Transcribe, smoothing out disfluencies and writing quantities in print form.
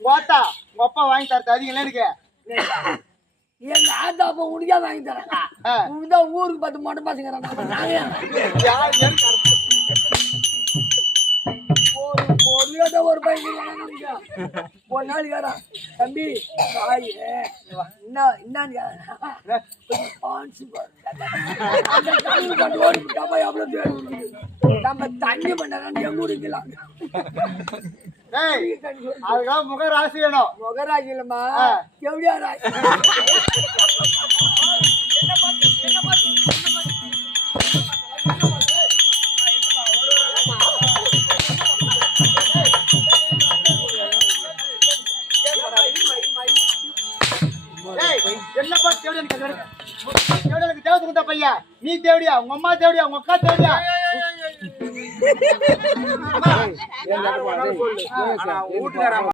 ஓத்தா உங்க அப்பா வாங்கி தரது அதிகம் இருக்கு. எங்க ஆத்தா அப்ப உனக்கே வாங்கி தராங்க. உனக்குதான் ஊருக்கு பார்த்து மொட்டை பசங்க ஒரு பையன் ஒரு நாள் கேடா தம்பி என்னன்னு நம்ம தண்ணி பண்ண முடிக்கலாம். அதுக்காக முகராசி வேணும். முகராசி இல்லம்மா எப்படியா ராசி. என்னப்பா தேவடியா எனக்கு தேவதை கொடுத்த பையா? நீ தேவடியா? உங்க அம்மா தேவடியா? உங்க அக்கா தேவடியா? வீட்டுக்கார